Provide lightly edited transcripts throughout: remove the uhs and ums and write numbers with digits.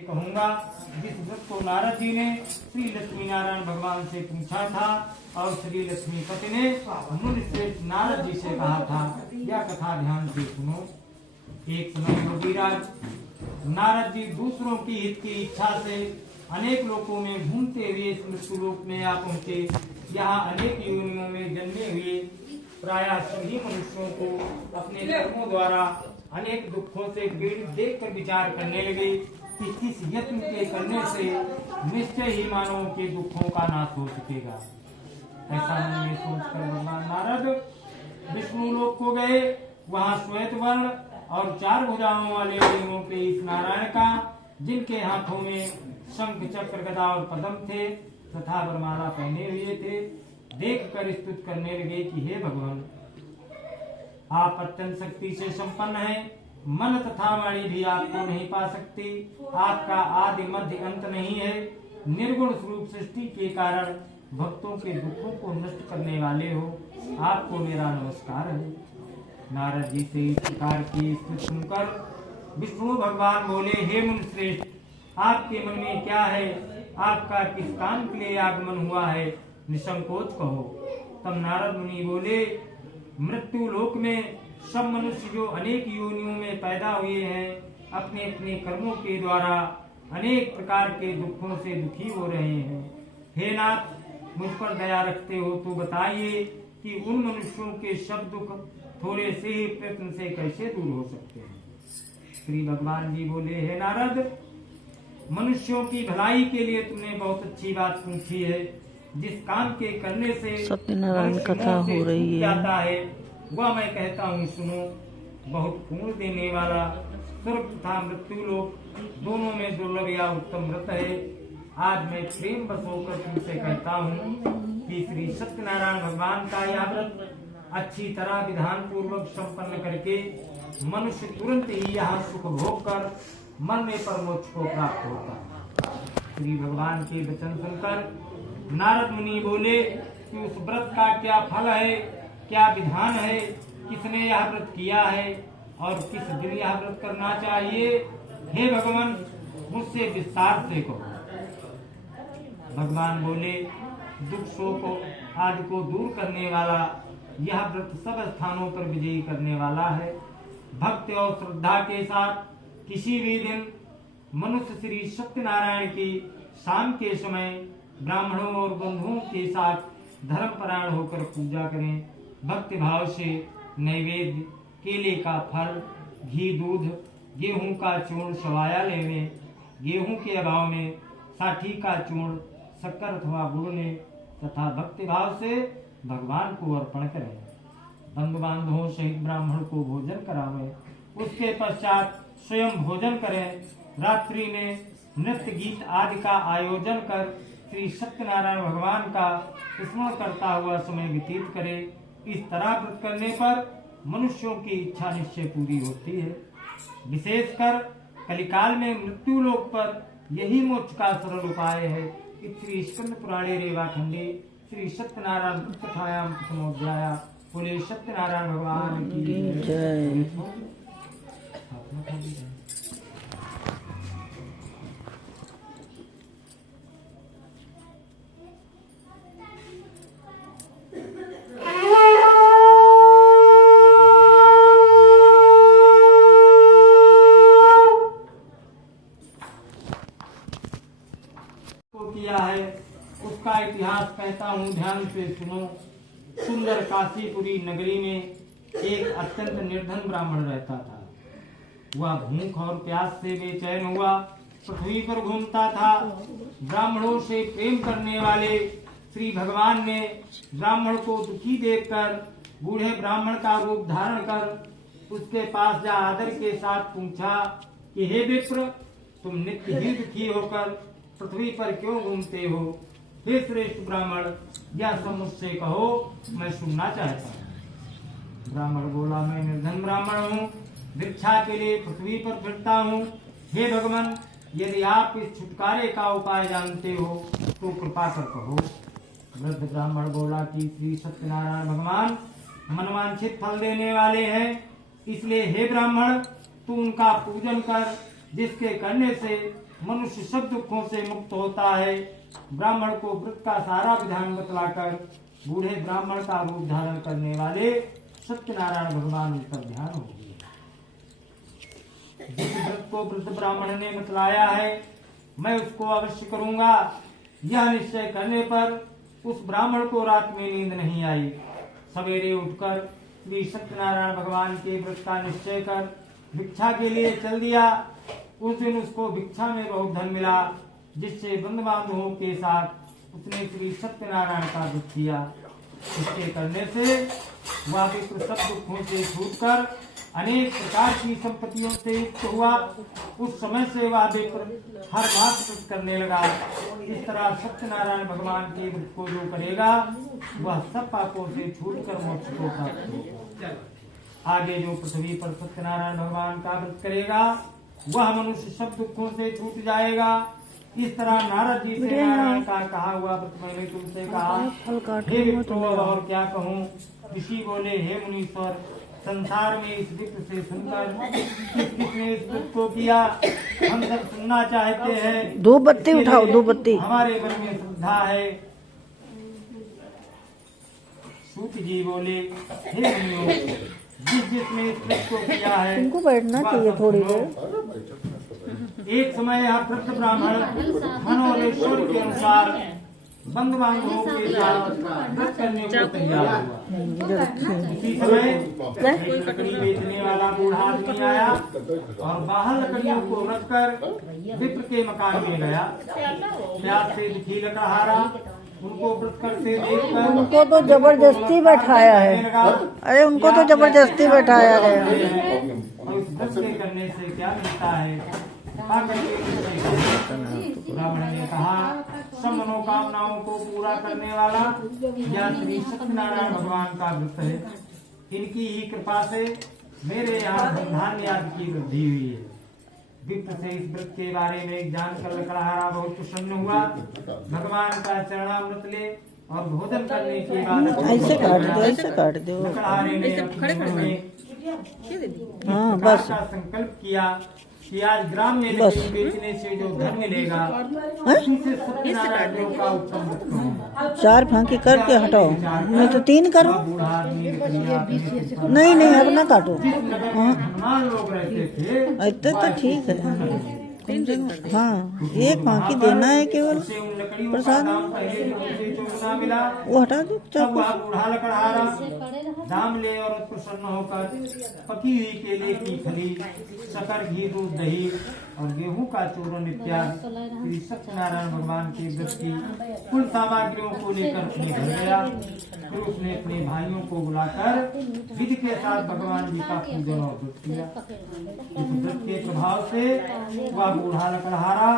कहूँगा जिस व्रत को नारद जी ने श्री लक्ष्मी नारायण भगवान से पूछा था और श्री लक्ष्मीपति ने मुनिश्रेष्ठ नारद जी से कहा था। यह कथा ध्यान से सुनो। एक समय योगीराज नारद जी दूसरों की हित की इच्छा से अनेक लोकों में घूमते हुए मृत्यु लोक में आ पहुँचे। यहाँ अनेक योनियों में जन्मे हुए प्रायः सभी मनुष्यों को अपने कर्मों द्वारा अनेक दुखों से पीड़ित देखकर विचार करने लगे कि किस यत्न के करने से निश्चय ही मानवों के दुखों का नाश हो सकेगा। ऐसा मन में सोचकर भगवान नारद विष्णु लोक को गए। वहाँ श्वेत वर्ण और 4 भुजाओं वाले लिंगों के इस नारायण का, जिनके हाथों में शंख चक्र गदा और पद्म थे तथा वरमाला पहने हुए थे, देख कर स्तुति करने लगे कि हे भगवान, आप अत्यंत शक्ति से संपन्न हैं। मन तथा वाणी भी आपको नहीं पा सकती। आपका आदि मध्य अंत नहीं है। निर्गुण स्वरूप सृष्टि के कारण भक्तों के दुखों को नष्ट करने वाले हो। आपको मेरा नमस्कार है। नारद जी से इस प्रकार की स्तुति सुनकर विष्णु भगवान बोले, हे मुनिश्रेष्ठ, आपके मन में क्या है? आपका किस काम के लिए आगमन हुआ है? निसंकोच कहो। तब नारद मुनि बोले, मृत्यु लोक में सब मनुष्य जो अनेक योनियों में पैदा हुए हैं, अपने अपने कर्मों के द्वारा अनेक प्रकार के दुखों से दुखी हो रहे हैं। हे नाथ, मुझ पर दया रखते हो तो बताइए कि उन मनुष्यों के सब दुख थोड़े से ही प्रयत्न से कैसे दूर हो सकते हैं। श्री भगवान जी बोले, हे नारद, मनुष्यों की भलाई के लिए तुमने बहुत अच्छी बात पूछी है। जिस काम के करने से सत्यनारायण कथा हो रही जाता है वह मैं कहता हूँ, सुनो। बहुत पुण्य देने वाला स्वर्ग तथा मृत्यु लोक दोनों में दुर्लभ या उत्तम व्रत है। आज मैं प्रेम बस होकर तुमसे कहता हूँ कि श्री सत्यनारायण भगवान का यह व्रत अच्छी तरह विधान पूर्वक संपन्न करके मनुष्य तुरंत ही यहाँ सुख भोग कर मन में परमोक्ष को प्राप्त होता है। श्री भगवान के वचन सुनकर नारद मुनि बोले कि उस व्रत का क्या फल है, क्या विधान है, किसने यह व्रत किया है और किस दिन यह व्रत करना चाहिए? हे भगवान, मुझसे विस्तार से कहो। भगवान बोले, दुख शोक आदि को दूर करने वाला यह व्रत सब स्थानों पर विजयी करने वाला है। भक्ति और श्रद्धा के साथ किसी भी दिन मनुष्य श्री सत्यनारायण की शाम के समय ब्राह्मणों और बंधुओं के साथ धर्मपरायण होकर पूजा करें। भक्ति भाव से नैवेद्य, केले का फल, घी, दूध, गेहूं का चूर्ण सवाया लेने, गेहूं के अभाव में साठी का चूर्ण, शक्कर अथवा गुड़ ने तथा भक्ति भाव से भगवान को अर्पण करें। बंधु बांधवों सहित ब्राह्मण को भोजन करावें। उसके पश्चात स्वयं भोजन करें। रात्रि में नृत्य गीत आदि का आयोजन कर श्री सत्यनारायण भगवान का स्मरण करता हुआ समय व्यतीत करे। इस तरह व्रत करने पर मनुष्यों की इच्छा निश्चय पूरी होती है। विशेषकर कलिकाल में मृत्यु लोक पर यही मोक्ष का सरल उपाय है। श्री स्कंद पुराणे रेवाखंडे श्री सत्यनारायण कथायाम प्रथमोध्याय। बोले सत्यनारायण भगवान की जय। किया है उसका इतिहास कहता हूँ, ध्यान से सुनो। सुंदर काशीपुरी नगरी में एक अत्यंत निर्धन ब्राह्मण रहता था। वह भूख और प्यास से बेचैन हुआ पृथ्वी पर घूमता था। ब्राह्मणों से प्रेम करने वाले श्री भगवान ने ब्राह्मण को दुखी देखकर बूढ़े ब्राह्मण का रूप धारण कर उसके पास जा आदर के साथ पूछा कि हे विप्र, तुम नित्य ही दुखी होकर पृथ्वी पर क्यों घूमते हो? हे श्रेष्ठ ब्राह्मण, यह सब मुझसे कहो, मैं सुनना चाहता हूँ। ब्राह्मण बोला, मैं निर्धन ब्राह्मण हूँ, भिक्षा के लिए पृथ्वी पर फिरता हूँ। हे भगवान, यदि आप इस छुटकारे का उपाय जानते हो तो कृपा कर कहो। वृद्ध ब्राह्मण बोला कि श्री सत्यनारायण भगवान मनवांछित फल देने वाले हैं, इसलिए हे ब्राह्मण, तू उनका पूजन कर, जिसके करने से मनुष्य सब दुखों से मुक्त होता है। ब्राह्मण को व्रत का सारा विधान बतलाकर बूढ़े ब्राह्मण का रूप धारण करने वाले सत्यनारायण भगवान उन पर ध्यान हो गए। जिस व्रत को वृद्ध ब्राह्मण ने बतलाया है मैं उसको अवश्य करूंगा। यह निश्चय करने पर उस ब्राह्मण को रात में नींद नहीं आई। सवेरे उठकर श्री सत्यनारायण भगवान के व्रत का निश्चय कर भिक्षा के लिए चल दिया। उस दिन उसको भिक्षा में बहुत धन मिला, जिससे बंधु बांधवों के साथ उसने श्री सत्यनारायण का व्रत किया। इसके करने से वह विप्र सब दुखों से छूटकर अनेक प्रकार की संपत्तियों से युक्त हुआ। उस समय से वह विप्र हर मास व्रत करने लगा। इस तरह सत्यनारायण भगवान के व्रत को जो करेगा वह सब पापों से छूटकर मोक्ष को प्राप्त होगा। आगे जो पृथ्वी पर सत्यनारायण भगवान का व्रत करेगा वह मनुष्य सब दुखों से छूट जाएगा। इस तरह नारद जी से नारायण का कहा हुआ व्रत मैंने तुमसे कहा। हे विप्रो और क्या कहूँ। ऋषि बोले हे मुनीश्वर संसार में इस विप्र से सुनकर किसने इस व्रत को किया हम सब सुनना चाहते हैं। 2 बत्ती उठाओ 2 बत्ती। हमारे मन में श्रद्धा है। सूत जी बोले हे मुनियों जिसने इस व्रत को किया है तुमको बैठना चाहिए थोड़ी देर। एक समय यह वृद्ध ब्राह्मण धन और ऐश्वर्य के अनुसार बंधु बांधवों के साथ व्रत करने को तैयार हुआ। इसी समय एक लकड़ी बेचने वाला बूढ़ा आदमी आया और बाहर लकड़ियों को रखकर विप्र के मकान में गया। प्यास से दुखी लकड़हारा उनको व्रत करते देखकर उनको तो जबरदस्ती बैठाया है। अरे उनको तो जबरदस्ती बैठाया गया। और उस व्रत के करने से क्या मिलता है। ब्राह्मण ने कहा सब मनोकामनाओं को पूरा करने वाला यह श्री सत्यनारायण भगवान का व्रत है। इनकी ही कृपा से मेरे यहाँ धन आदि की वृद्धि हुई है। विप्र से इस व्रत के बारे में जानकर लकड़हारा बहुत प्रसन्न हुआ। भगवान का चरणामृत ले और भोजन करने के बाद ऐसे काट दो लकड़हारे ने अपने मन में हाँ बस का संकल्प किया कि आज ग्राम में लकड़ी बेचने से जो धन मिलेगा उनसे सत्यनारायण देव का उत्तम व्रत करूंगा। 4 फांकी करके हटाओ। मैं तो 3 करूं। बूढ़ा आदमी नहीं अब ना काटो। हनुमान लोग रहते थे इतना तो ठीक है। हाँ 1 फांकी देना है केवल प्रसाद। वो हटा दो। बूढ़ा लकड़हारा दाम ले और प्रसन्न होकर पकी हुई केले की फली शक्कर घी दूध दही और गेहूं का चूर्ण इत्यादि श्री सत्यनारायण भगवान के व्रत की कुल सामग्रियों को लेकर अपने घर गया। फिर उसने अपने भाइयों को बुलाकर विधि के साथ भगवान जी का पूजन और व्रत किया। इस व्रत के प्रभाव से वह बूढ़ा लकड़हारा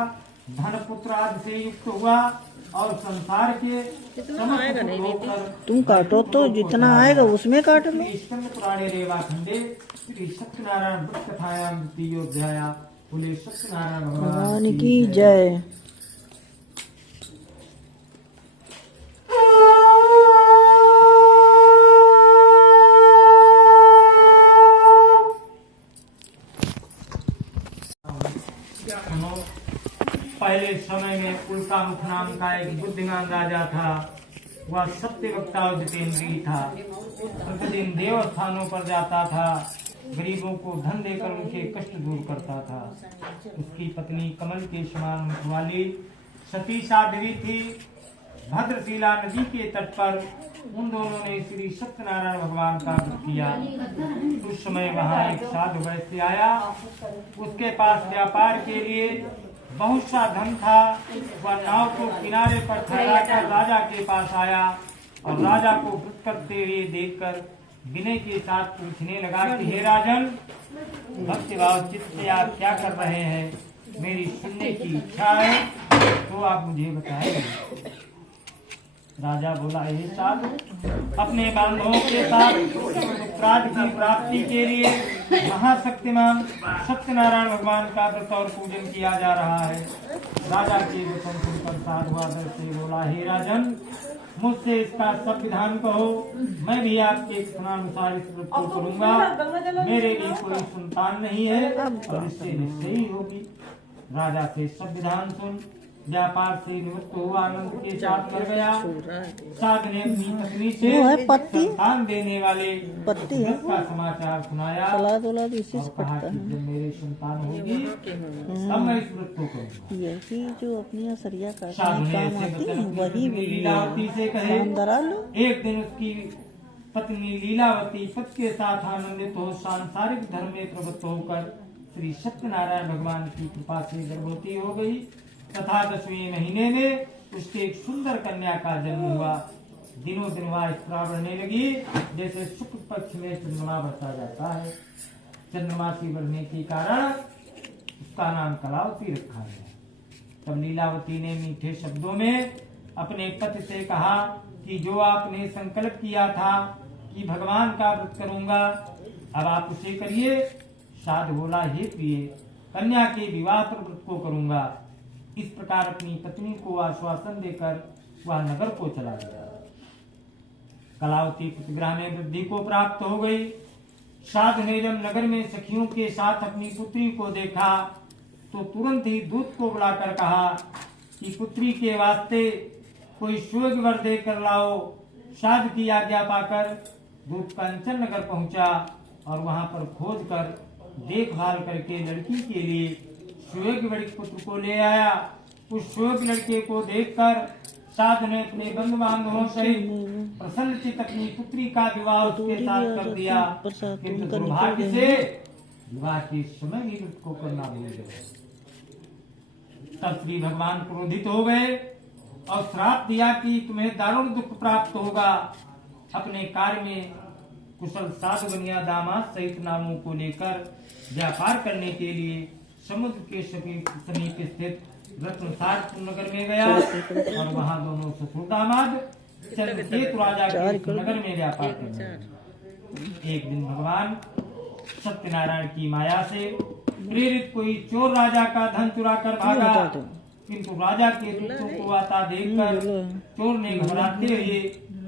धन पुत्र आदि से युक्त हुआ और संसार के तुम काटो तो जितना आएगा उसमें काट लो। पुराणे रेवाखंडे श्री सत्यनारायण व्रत कथायां द्वितीयोऽध्याय। बोले सत्यनारायण भगवान की जय। पहले समय में उल्का मुख नाम का एक बुद्धिमान राजा था। वह सत्य वक्ता और जितेंद्रिय था। प्रतिदिन देव स्थानों पर जाता था। गरीबों को धन देकर उनके कष्ट दूर करता था। उसकी पत्नी कमल के समान मुख वाली सती साध्वी थी। भद्रशिला नदी के तट पर उन दोनों ने श्री सत्यनारायण भगवान का व्रत किया। उस समय वहाँ एक साधु वैश्य आया। उसके पास व्यापार के लिए बहुत सा धन था। वह नाव को किनारे पर ठहराकर राजा के पास आया और राजा को व्रत करते हुए देखकर विनय के साथ पूछने लगा कि हे राजन भक्तिभाव चित्त से आप क्या कर रहे हैं। मेरी सुनने की इच्छा है तो आप मुझे बताएं। राजा बोला हे साधु अपने बांधवों के साथ पुत्रादि की प्राप्ति के लिए महाशक्तिमान सत्यनारायण भगवान का व्रत और पूजन किया जा रहा है। राजा के वचन सुनकर साधु आदर से बोला हे राजन मुझसे इसका सब विधान कहो। मैं भी आपके अनुसार इस व्रत को करूंगा। मेरे लिए कोई संतान नहीं है और इससे निश्चय ही होगी। राजा से सब विधान सुन व्यापार से निवृत्त हुआ आनंद के साथ कर गया। साध ने अपनी पत्नी से वो है पत्ती। संतान देने वाले पत्ती है। व्रत का समाचार सुनाया सलाद वलाद इसी और से कहा पड़ता कि है। जब मेरी संतान होगी तब मैं इस व्रत को करूंगा। यही जो अपनी असरिया साधु काटने ने काम ऐसे आती वचन है अपनी वही पत्नी लीलावती से कहे। शानदारा लो। एक दिन उसकी पत्नी लीलावती पति के साथ आनंदित हो सांसारिक धर्म में प्रवृत्त होकर श्री सत्यनारायण भगवान की कृपा से गर्भवती हो गई तथा 10वें महीने में उसके एक सुंदर कन्या का जन्म हुआ। दिनों दिन वह इस तरह बढ़ने लगी जैसे शुक्ल पक्ष में चंद्रमा बढ़ता जाता है। चंद्रमासी बढ़ने के कारण उसका नाम कलावती रखा गया। तब लीलावती ने मीठे शब्दों में अपने पति से कहा कि जो आपने संकल्प किया था कि भगवान का व्रत करूंगा अब आप उसे करिए। साधु बोला, हे प्रिय, कन्या के विवाह पर व्रत को करूंगा। इस प्रकार अपनी पत्नी को आश्वासन देकर वह नगर को चला गया। कलावती पुत्रग्रह में वृद्धि को प्राप्त हो गई। साधु ने जब नगर में सखियों के साथ अपनी पुत्री को देखा तो तुरंत ही दूत को बुलाकर कहा कि पुत्री के वास्ते कोई सुयोग वर देकर लाओ। साधु की आज्ञा पाकर दूत कंचन नगर पहुंचा और वहां पर खोज कर देखभाल करके लड़की के लिए सुयोग वरिक पुत्र को ले आया। उस सुयोग लड़के को देखकर साधु ने अपने बंधु बांधवों सहित प्रसन्नचित अपनी पुत्री का विवाह उसके साथ कर दिया। किंतु दुर्भाग्य से विवाह के समय ही व्रत को करना भूल गए। तब श्री भगवान क्रोधित हो गए और श्राप दिया कि तुम्हें दारुण दुख प्राप्त होगा। अपने कार्य में कुशल साधु बनिया दामाद सहित नामों को लेकर व्यापार करने के लिए समुद्र के समीप स्थित रत्नसार नगर में गया और वहां दोनों ससुर दामाद चंद्रकेतु राजा के नगर में व्यापार करने लगे। एक दिन भगवान सत्यनारायण की माया से प्रेरित कोई चोर राजा का धन चुरा कर भागा। किंतु राजा के दूतों को आता देखकर चोर ने घबराते हुए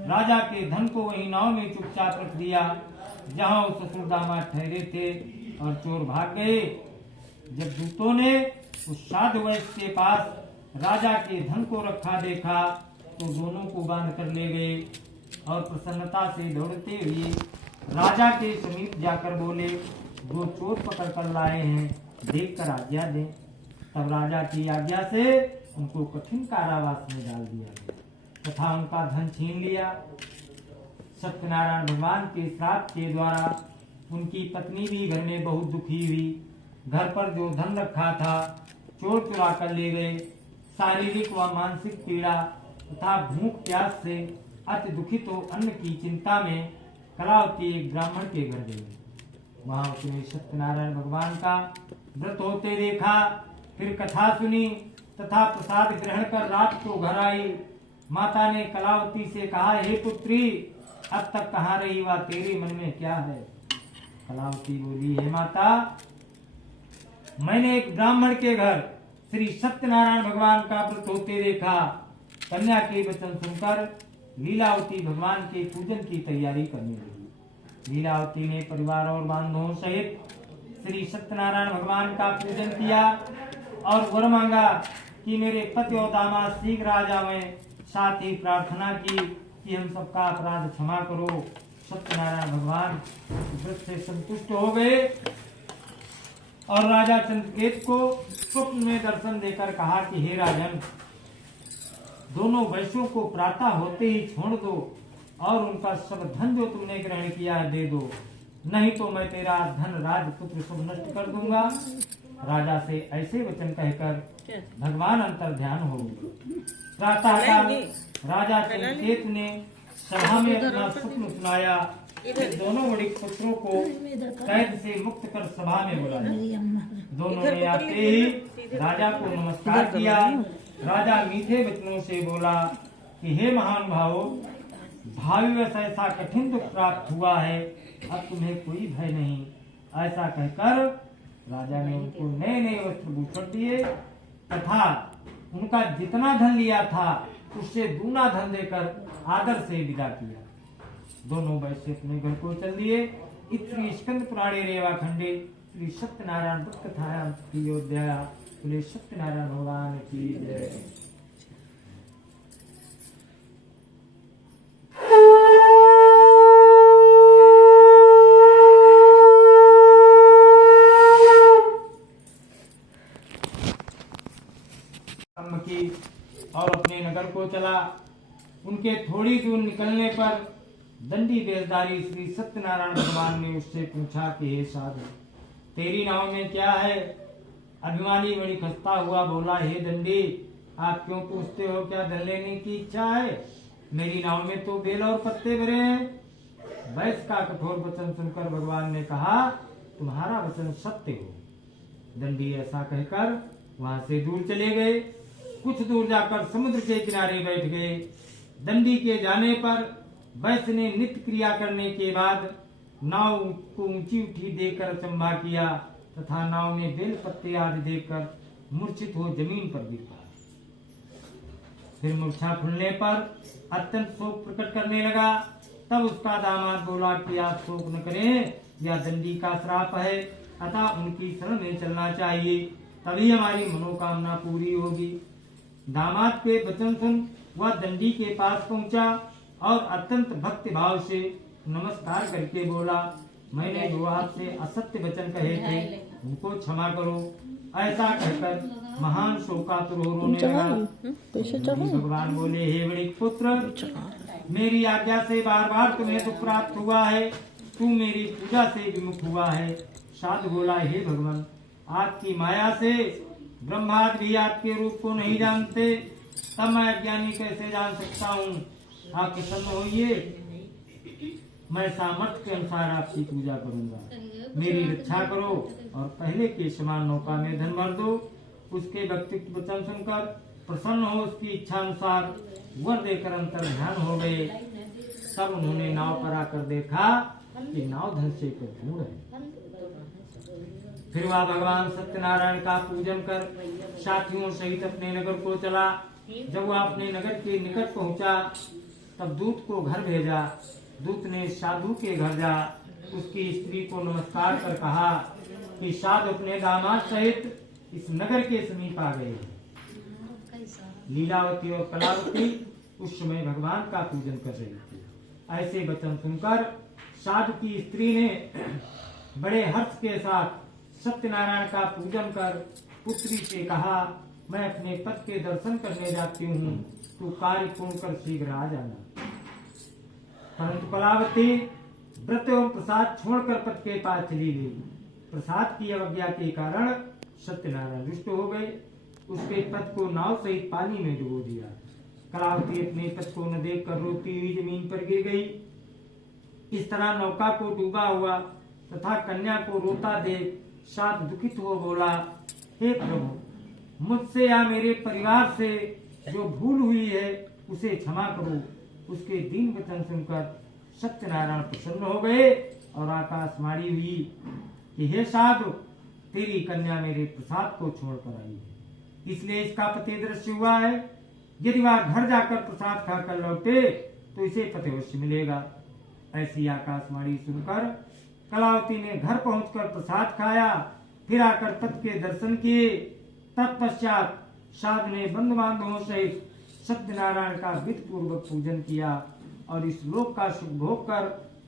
राजा के धन को वही नाव में चुपचाप रख दिया जहां वो ससुर दामाद ठहरे थे और चोर भाग गए। जब दूतों ने उस साधु वैश्य के पास राजा के धन को रखा देखा तो दोनों को बांध कर ले गए और प्रसन्नता से दौड़ते हुए राजा के समीप जाकर बोले, जो चोर पकड़ कर लाए हैं देखकर आज्ञा दें। तब राजा की आज्ञा से उनको कठिन कारावास में डाल दिया गया तथा उनका धन छीन लिया। सत्यनारायण भगवान के श्राप के द्वारा उनकी पत्नी भी घर में बहुत दुखी हुई। घर पर जो धन रखा था चोर चुरा कर ले गए। शारीरिक व मानसिक पीड़ा तथा भूख प्यास से अति दुखित हो अन्न की चिंता में कलावती एक ब्राह्मण के घर गई। वहां उसने सत्यनारायण भगवान का व्रत होते देखा, फिर कथा सुनी तथा प्रसाद ग्रहण कर रात को घर आई। माता ने कलावती से कहा, हे पुत्री, अब तक कहाँ रही, वह तेरे मन में क्या है? कलावती बोली, हे माता, मैंने एक ब्राह्मण के घर श्री सत्यनारायण भगवान का व्रत होते देखा। कन्या के वचन सुनकर लीलावती भगवान के पूजन की तैयारी करने लगी। लीलावती ने परिवार और बांधवों सहित श्री सत्यनारायण भगवान का पूजन किया और वर मांगा कि मेरे पति और दामाद शीघ्र आ जाएं। साथ ही प्रार्थना की कि हम सबका अपराध क्षमा करो। सत्यनारायण भगवान व्रत से संतुष्ट हो गए और राजा चंद्रकेतु को स्वप्न में दर्शन देकर कहा कि हे राजन, दोनों वैश्यों को प्रातः होते ही छोड़ दो और उनका सब धन जो तुमने ग्रहण किया है दे दो, नहीं तो मैं तेरा धन राजपुत्र सब नष्ट कर दूंगा। राजा से ऐसे वचन कहकर भगवान अंतर ध्यान हो गए। प्रातः काल राजा चंद्रकेतु ने सभा में अपना स्वप्न सुनाया। दोनों बड़े पुत्रों को कैद से मुक्त कर सभा में बुलाया। दोनों ने आते ही राजा को नमस्कार किया। राजा मीठे वचनों से बोला कि हे महान भावो, भावी वश ऐसा कठिन दुख प्राप्त हुआ है, अब तुम्हें कोई भय नहीं। ऐसा कहकर राजा ने उनको नए नए वस्त्र भूषण दिए तथा उनका जितना धन लिया था उससे दूना धन देकर आदर से विदा किया। दोनों वैश्य अपने घर को चल दिए। श्री स्कंद पुराणे रेवा खंडे श्री सत्यनारायण व्रत कथायां अयोध्या बोले सत्यनारायण भगवान की जय। की और अपने नगर को चला। उनके थोड़ी दूर निकलने पर दंडी वेशधारी श्री सत्यनारायण भगवान ने उससे पूछा कि हे साधु, तेरी नाव में क्या है? अभिमानी बड़ी खस्ता हुआ बोला, हे दंडी, आप क्यों पूछते हो? क्या धन लेने की इच्छा है? मेरी नाव में तो बेल और पत्ते भरे हैं। वैश्य का कठोर वचन सुनकर भगवान ने कहा, तुम्हारा वचन सत्य हो। दंडी ऐसा कहकर वहां से दूर चले गए। कुछ दूर जाकर समुद्र के किनारे बैठ गए। दंडी के जाने पर वैश्य ने नित्य क्रिया करने के बाद नाव को ऊंची उठी देखकर अचंभा किया तथा नाव में बेल पत्ते आदि देखकर मूर्छित हो जमीन पर गिर पड़ा। फिर मूर्छा खुलने पर अत्यंत शोक प्रकट करने लगा। तब उसका दामाद बोला कि आप शोक न करें, यह दंडी का श्राप है, अतः उनकी शरण में चलना चाहिए, तभी हमारी मनोकामना पूरी होगी। दामाद के वचन सुन वह दंडी के पास पहुंचा और अत्यंत भक्ति भाव से नमस्कार करके बोला, मैंने जो आपसे असत्य वचन कहे थे उनको क्षमा करो। ऐसा कहकर महान शोकातुर रोने लगा। भगवान बोले, हे बड़े पुत्र, मेरी आज्ञा से बार बार तुम्हें दुख प्राप्त हुआ है, तू मेरी पूजा से विमुख हुआ है। साधु बोला, हे भगवान, आपकी माया से ब्रह्माद भी आपके रूप को नहीं जानते, तब मैं अज्ञानी कैसे जान सकता हूँ? आप प्रसन्न होइए, मैं सामर्थ्य के अनुसार आपकी पूजा करूंगा। मेरी रक्षा करो और पहले के समान नौका में धन भर दो। उसके व्यक्तित्व वचन सुनकर प्रसन्न हो उसकी इच्छा अनुसार वर देकर अंतर ध्यान हो गए। तब उन्होंने नाव पर आकर देखा कि नाव धन से भरपूर है। फिर वह भगवान सत्यनारायण का पूजन कर साथियों सहित अपने नगर को चला। जब वह अपने नगर के निकट पहुंचा तब दूत को घर भेजा। दूत ने साधु के घर जा उसकी स्त्री को नमस्कार कर कहा कि साधु अपने दामाद सहित इस नगर के समीप आ गए। लीलावती और कलावती उस समय भगवान का पूजन कर रही थी। ऐसे वचन सुनकर साधु की स्त्री ने बड़े हर्ष के साथ सत्यनारायण का पूजन कर पुत्री से कहा, मैं अपने पति के दर्शन करने जाती हूँ, तू कार्य पूर्ण कर शीघ्र आ जाना। परंतु कलावती व्रत एवं प्रसाद छोड़कर पति के पास चली गई। प्रसाद की अवज्ञा के कारण सत्यनारायण रुष्ट हो गए। उसके पति को नाव सहित पानी में डुबो दिया। कलावती अपने पति को न देखकर रोती हुई जमीन पर गिर गई। इस तरह नौका को डूबा हुआ तथा कन्या को रोता देख साधु दुखित हो बोला, हे प्रभु, मुझसे या मेरे परिवार से जो भूल हुई है उसे क्षमा करो। उसके दीन वचन सुनकर सत्यनारायण प्रसन्न हो गए और आकाशवाणी हुई कि हे साधु, तेरी कन्या मेरे प्रसाद को छोड़कर आई है, इसलिए इसका पति दृश्य हुआ है। यदि वह घर जाकर प्रसाद खाकर लौटे तो इसे पति अवश्य मिलेगा। ऐसी आकाशवाणी सुनकर कलावती ने घर पहुंचकर प्रसाद खाया, फिर आकर पति के दर्शन किए। तत्पश्चात साधु ने बंधु बांधवों सहित सत्यनारायण का विधि पूर्वक पूजन किया और इस लोक का सुख भोग कर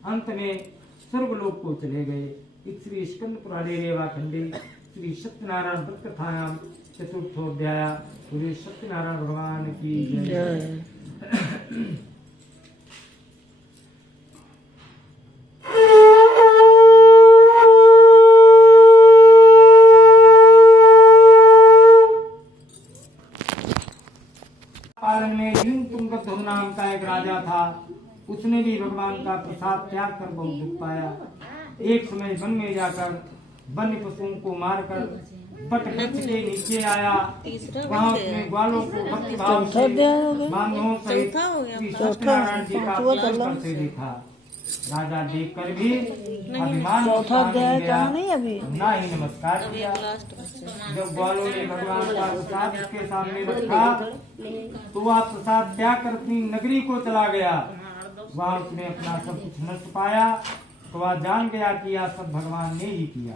अंत में स्वर्गलोक को चले गए। श्री स्कंद पुराणे रेवाखंडे श्री सत्यनारायण व्रत कथायां चतुर्थोध्याय। पूरे सत्यनारायण भगवान की जय। नाम का एक राजा था। उसने भी भगवान का प्रसाद त्याग कर बहुत दुख पाया। एक समय वन में जाकर वन्य पशुओं को मारकर बट वृक्ष के नीचे आया। वहाँ उसने ग्वालों को भक्ति भाव से बांधवों सहित श्री सत्यनारायण जी का पूजन करते देखा। राजा देखकर भी अभिमान ना ही नमस्कार किया। जब ग्वालों ने भगवान का प्रसाद उसके सामने रखा तो वह प्रसाद त्याग कर अपनी नगरी को चला गया। वहाँ उसने अपना सब कुछ नष्ट पाया तो वह जान गया कि यह सब भगवान ने ही किया।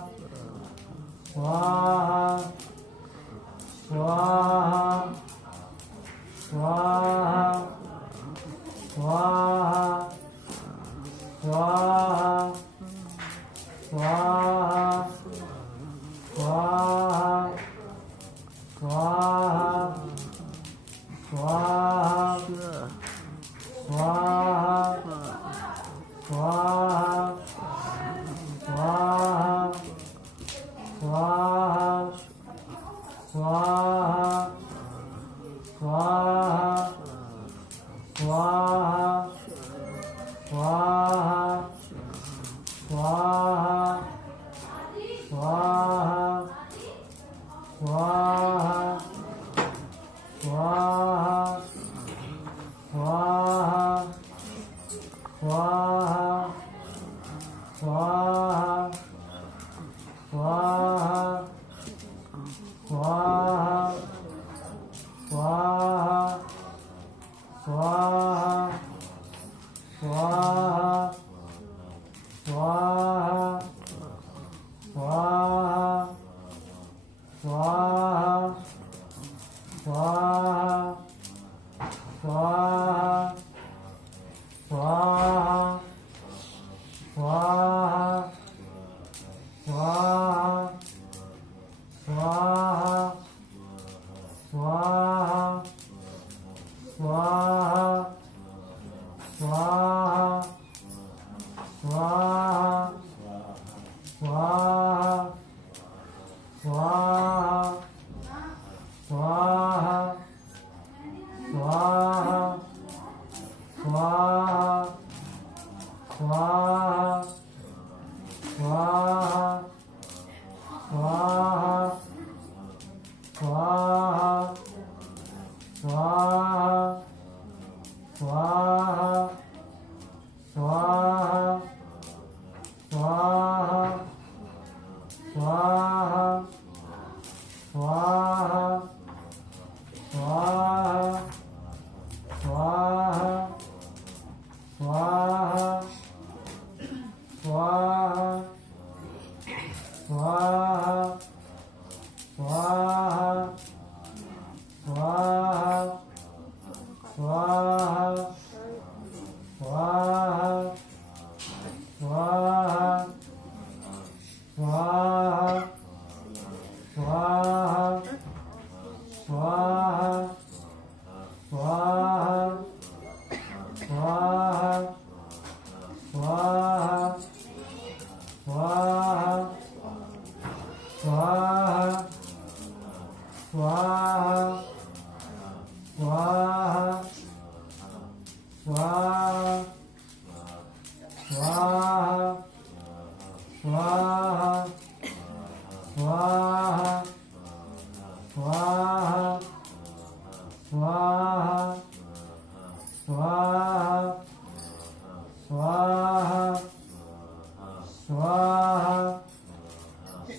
स्वाहा स्वाहा स्वाहा स्वाहा स्वाहा स्वाहा स्वाहा स्वाहा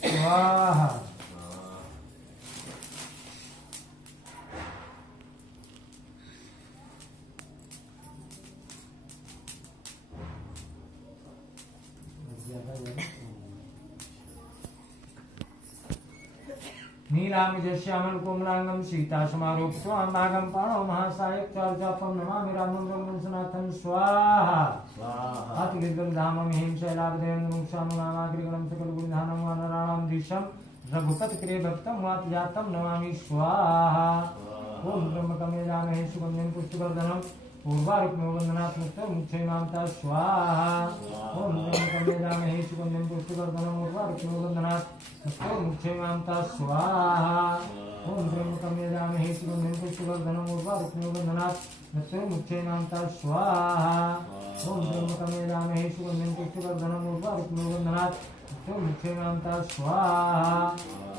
स्वाहा नीलामिजश्यामल कोमलांगम सीतासमारोप्यमागम पाणो महासायक चार्जापम नमामि रामं रघुं सनातन स्वाहा अतिगम धामं हिम शैलावदेव मुक्षामुनामाग्रिगणं सकलगुणधानं वानराणां दिशं रघुपति प्रिय भक्तं वात जातं नमामि स्वाहा ओम ब्रह्मकमे जामहे सुगंधिं पुष्टिवर्धनं पूर्वारुक्मो वंदनात्मक मुक्षयमांता स्वाहा ओम ब्रह्मकमे जामहे सुगंधिं पुष्टिवर्धनं पूर्वारुक्मो वंदनात्मक मुक्षयमांता स्वाहा ओम ब्रह्मकमे जामहे सुगंधिं पुष्टिवर्धनं पूर्वारुक्मो वंदनात्मक मुक्षयमांता स्वाहा ओम ब्रह्मकमे जामहे सुगंधिं पुष्टिवर्धनं पूर्वारुक्मो वंदनात्मक मुक्षयमांता स्वाहा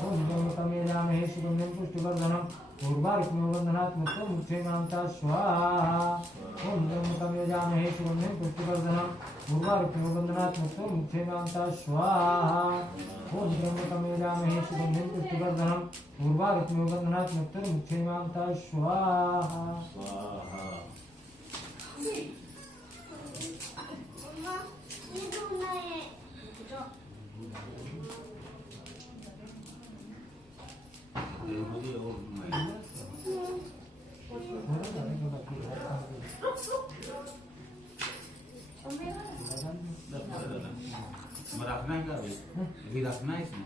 ओम ब्रह्मकमे जामहे सुगंधिं पुष्टिवर्धनं पूर्वारुक्मो वंदनात्मक मुक्षयमांता स्वाहा ओम ब्रह्मकमे जामहे सुगंधिं पुष्टिवर्धनं पूर्वारुक्मो वंदनात्मक मुक्षयमांता स्वाहा ओम ब्रह्मकमे जामहे सुगंधिं पुष्टिवर्धनं पूर्वारुक्मो वंदनात्मक मुक्षयमांता स्वाहा रखना है क्या अभी रखना है इसमें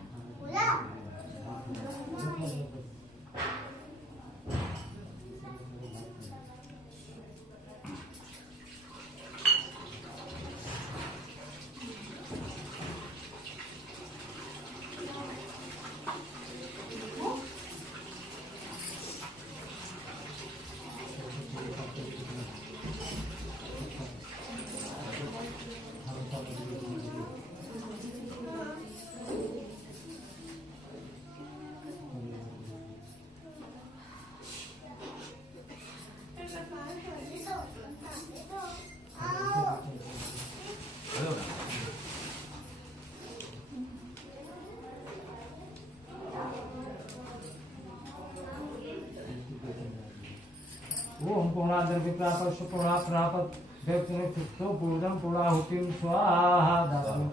ओम पूर्णादर्भिप्रापः पूर्णाप्रापः व्यक्तिनिष्ठो पूर्णं पूर्णाहुतिं स्वाहा दातु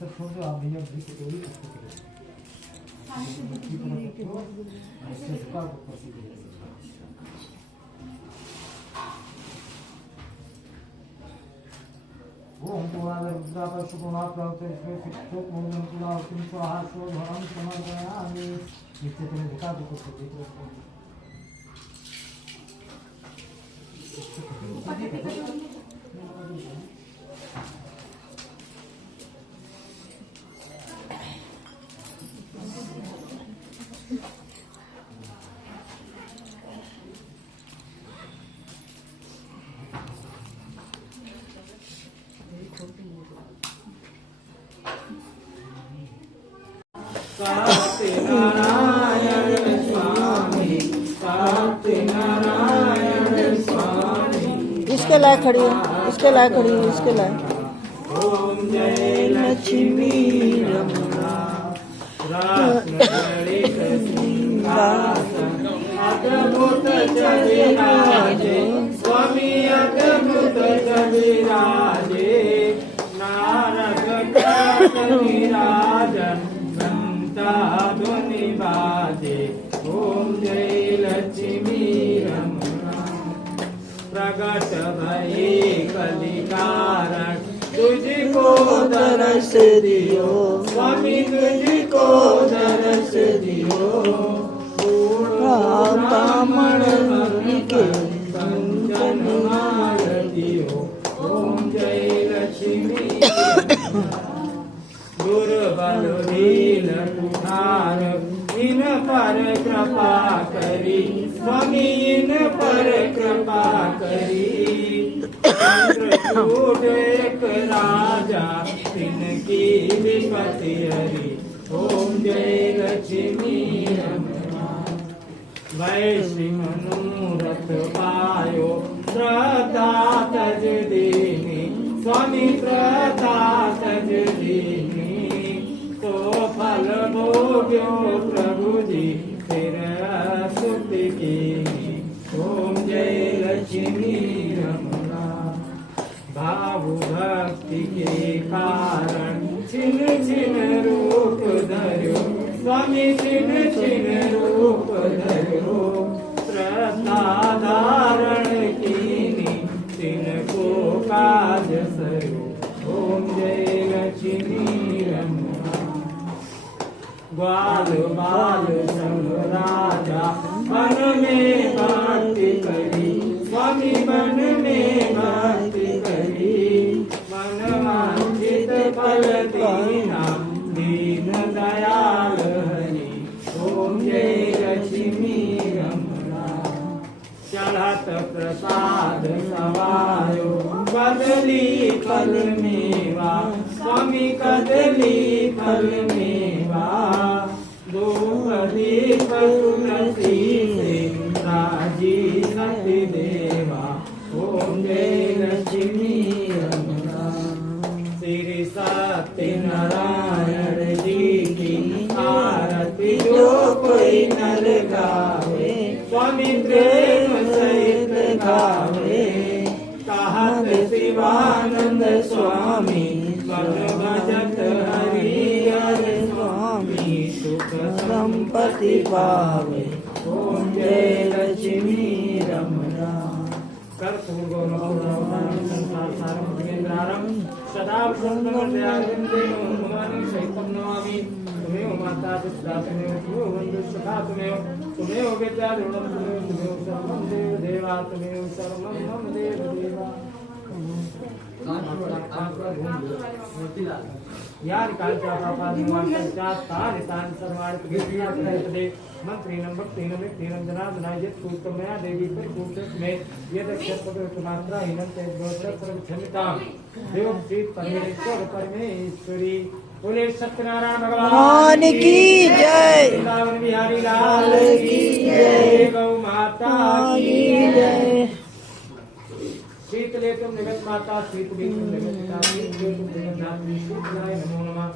तो छोड़ दो आप भैया भी कोई ओम पूर्णादर्भिप्रापः पूर्णाप्रापः पूर्णं पूर्णाहुतिं स्वाहा शोधनं समर्पयामि नित्यते धिका को सत्यनारायण स्वामी सत्यनारायण स्वामी इसके लायक खड़ी हो, इसके लायक खड़ी हो, इसके लायक। ओम जय लक्ष्मी रमणा रत्नजड़ित सिंहासन अद्भुत विराजे स्वामी अद्भुत विराजे नारद विराजन ध्वनि बाजे ओम जय लक्ष्मी रमणा प्रगट भये कलिकारण तुझको दरस दियो स्वामी तुझको दरस दियो ब्राह्मण के कंचन मार दियो ओम जय लक्ष्मी दुर्बल दीन कुठार इन पर कृपा करी स्वामी इन पर कृपा करी चित्रकूट एक राजा इनकी विपत्ति हरी ओम जय लक्ष्मी रमणा वैश्वी मनोरथ पायो श्रद्धा तज दीनी स्वामी श्रद्धा तज दीनी तो फल भोग्यो प्रभु जी फिर स्तुति की ओम जय लक्ष्मी रमणा भाव भक्ति के कारण छिन छिन रूप धरो स्वामी छिन छिन रूप धरो श्रद्धा धारण कीनी तिनको काज सरो ओम जय लक्ष्मी रमणा ग्वाल बाल संग राजा मन में भक्ति करी स्वामी मन में भक्ति करी मन वांछित फल दीना दीन दयाल हरि ओम जय लक्ष्मी रमणा चढ़त प्रसाद सवायो कदली फल मेवा स्वामी कदली फल मेवा दो दीप तुलसी से राजी सती देवा ओम जय लक्ष्मी रमणा श्री सत्यनारायण जी की आरती जो कोई नर गावे स्वामी प्रेम सहित गावे कहत शिवानंद स्वामी बल भजत हरि पति पावे। ओम जय लक्ष्मी रमणा। कर्पूर्वोरं संसार सारं भुजगेन्द्रारं सदा भुजगेन्द्रमर्यादिं सहितं नमामि। तुमेव माता पिता तुमेव तुमेव बन्धु सखा तुमेव तुमेव विद्या द्रोणं तुमेव सर्वं देव देवा तुमेव सर्वं मम देव देवा। यार कालचा पापा निवासच्या तानि तानि सर्वाणि प्रकृतियात्मते मंत्रीनं भक्तिनं नित्यं जनार्दनाय यत्पूतमया देवी परिपूर्णस्मे यदक्षरपदमात्रा हिनं ते सर्वक्षमितां देवश्री परमेश्वर परमेश्वरी। बोले सत्यनारायण भगवान की जय। वृंदावन बिहारी लाल की जय। गौ माता की जय। शीतले तुम जगत माता शीतले तुम जगत पिता शीतले तुम जगत धात्री शीतलाय नमो नमः।